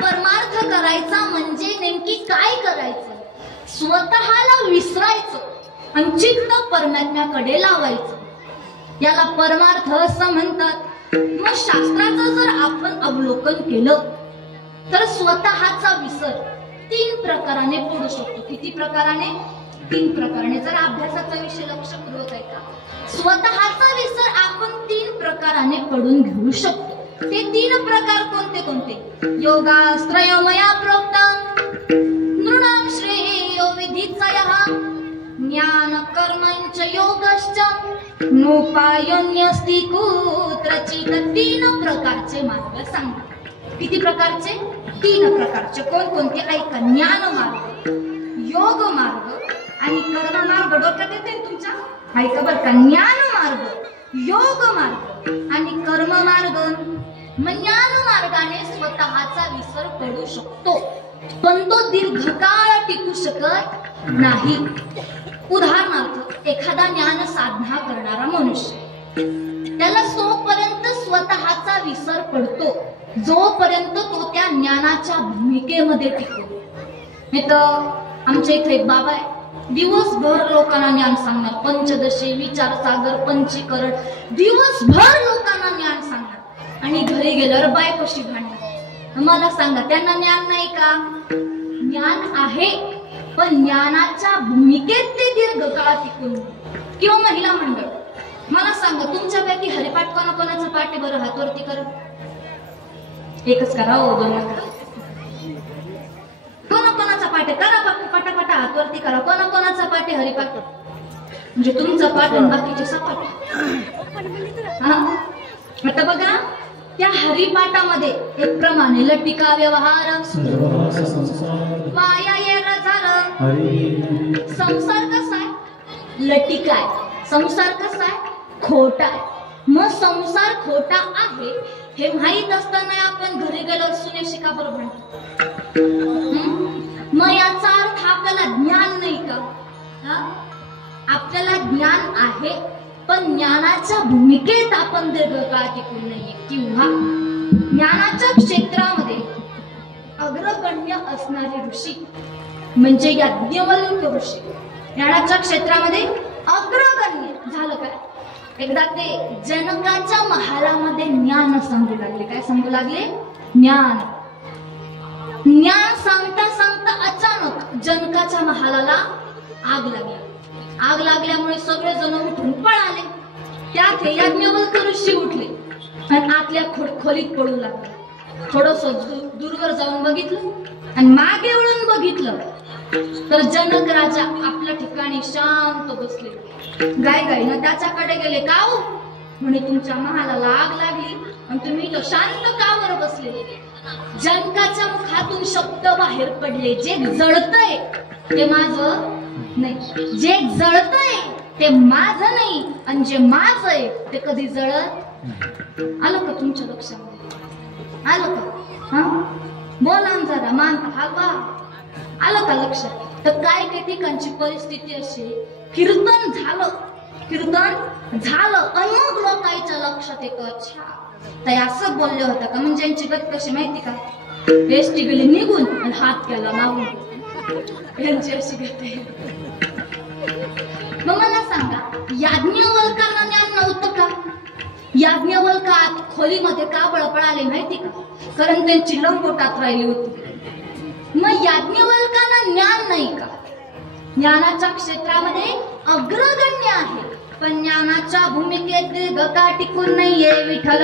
परमार्थ करायचा म्हणजे नेमकी काय करायचं? स्वतःला विसरायचं आणि चित्त परमात्म्याकडे लावायचं, याला परमार्थ असं म्हणतात. मग शास्त्राचं जर आपण अवलोकन केलं तर स्वतःचा विसर 3 प्रकाराने पडू शकतो. किती प्रकाराने? 3 प्रकाराने. जर अभ्यासाचा विषय लक्ष पुरवत आहे का? स्वतःचा विसर आपण 3 प्रकाराने पडून घेऊ शकतो. ते 3 प्रकार कोणते कोणते? योगास्त्रयमया प्रोक्तं नृणां श्रेयो विधित्सयः ज्ञान कर्मञ्च योगश्च नोपायन्यस्ति कुत्रचित्. 3 प्रकारचे मार्ग सांगा. किती प्रकारचे? 3 प्रकारचे. कोणकोणते? ऐका. ज्ञान मार्ग, योग मार्ग आणि कर्म मार्ग. डोक्यात येते तुमच्या? ऐका बरं का. ज्ञान मार्ग, योग मार्ग आणि कर्म मार्ग. ज्ञान मार्गाने स्वतःचा विसर पडू शकतो, पण तो दीर्घकाळ टिकू शकत नाही. उदाहरणार्थ एखादा ज्ञान साधना करणारा मनुष्य, त्याला तोपर्यंत स्वतःचा विसर पडतो जोपर्यंत तो त्या ज्ञानाच्या भूमिकेमध्ये टिकतो. नाही तर आमच्या इथे एक बाबा आहे, दिवसभर लोकांना ज्ञान सांगणार. पंचदशी, विचार सागर, पंचीकरण, दिवसभर लोकांना ज्ञान सांगणार आणि घरी गेल्यावर बायकोशी भांडणार. मला सांगा, त्यांना ज्ञान नाही का? ज्ञान आहे, पण ज्ञानाच्या भूमिकेत ते दीर्घकाळ टिकून. किंवा महिला मंडळ, मला सांगा तुमच्यापैकी हरिपाठ कोणाकोणाचा पाठ आहे? बरं हात वरती करा. एकच करा हो, 2 नका. कोणाकोणाचा पाठ आहे? करा पटापटा हात वरती करा. कोणाकोणाचा पाठ आहे हरिपाठ? म्हणजे तुमचा पाठ आणि बाकीचे सपाट. आता बघा, त्या हरिपाठामध्ये एक प्रमाणे लटिका व्यवहार, माया येर झालं. संसार कसा आहे? लटिका आहे. संसार कसा आहे? खोटा आहे. मग संसार खोटा आहे हे माहित असताना आपण घरी गेलो सुनेशी का बरं म्हणतो? मग याचा अर्थ आपल्याला ज्ञान नाही का? आपल्याला ज्ञान आहे, पण ज्ञानाच्या भूमिकेत आपण दीर्घकाळ टिकून नाहीये. किंवा ज्ञानाच्या क्षेत्रामध्ये अग्रगण्य असणारे ऋषी म्हणजे याज्ञवल्क्य ऋषी, ज्ञानाच्या क्षेत्रामध्ये अग्रगण्य झालं काय? एकदा ते जनकाच्या महालामध्ये ज्ञान सांगू लागले. काय सांगू लागले? ज्ञान. ज्ञान सांगता सांगता अचानक जनकाच्या महालाला आग लागली. आग लागल्यामुळे सगळे जण उठून पळाले. त्यात हे याज्ञवल्क्य ऋषी उठले आणि आतल्या खोलीत पडू लागले. थोडस दूरवर जाऊन बघितलं आणि मागे वळून बघितलं तर जनक राजा आपल्या ठिकाणी शांत बसले. गायगाईनं त्याच्याकडे गेले. का हो? म्हणे तुमच्या महालाला आग लागली आणि तुम्ही तो शांत का बरं बसले? जनकाच्या मुखातून शब्द बाहेर पडले, जे जळतंय ते माझं नाही, जे जळतंय ते माझं नाही, आणि जे माझं आहे ते कधी जळत. आलं का तुमच्या लक्षामध्ये? आलं का? बोला जरा, मान हलवा. आलं का लक्षात? तर काय काही ठिकाणची परिस्थिती अशी, कीर्तन झालं आणि मग लोकांच्या लक्षात एक अच्छा ते असं बोलले होतं का? म्हणजे यांची गत कशी माहिती का? एसटी गेली निघून आणि हात केला मागून, यांची अशी गत आहे. मग मला सांगा, याज्ञवल्क्यांना ज्ञान नव्हतं का? याज्ञवल्क्य खोलीमध्ये का बळबळाले माहिती का? कारण त्यांची लंगोटात राहिली होती. मग याज्ञवल्क्यांना ज्ञान नाही का? ज्ञानाच्या क्षेत्रामध्ये अग्रगण्य आहे, पण ज्ञानाच्या भूमिकेत दीर्घकाळ टिकून नाहीये. विठ्ठल